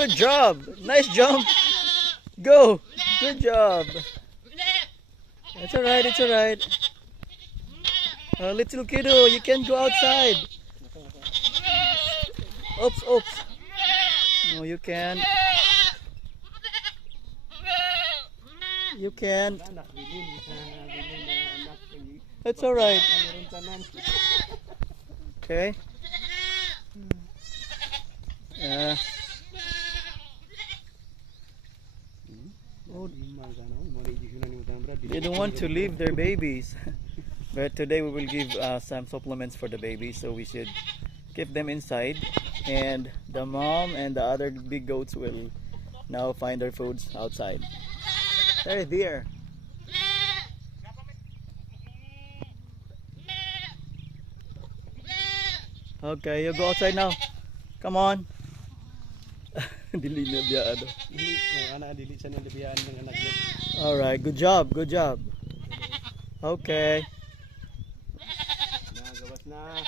Good job. Nice jump. Go. Good job. It's alright, it's alright. Little kiddo, you can go outside. Oops, oops. No, you can't. You can't. It's alright. Okay. Yeah. They don't want to leave their babies. But today we will give some supplements for the babies, so we should keep them inside. And the mom and the other big goats will now find their foods outside. Hey there. Okay, you go outside now. Come on. Dili na biya ano. Dili siya nalibiyaan ng anak niya. Alright, good job, good job. Okay. Nagawas na.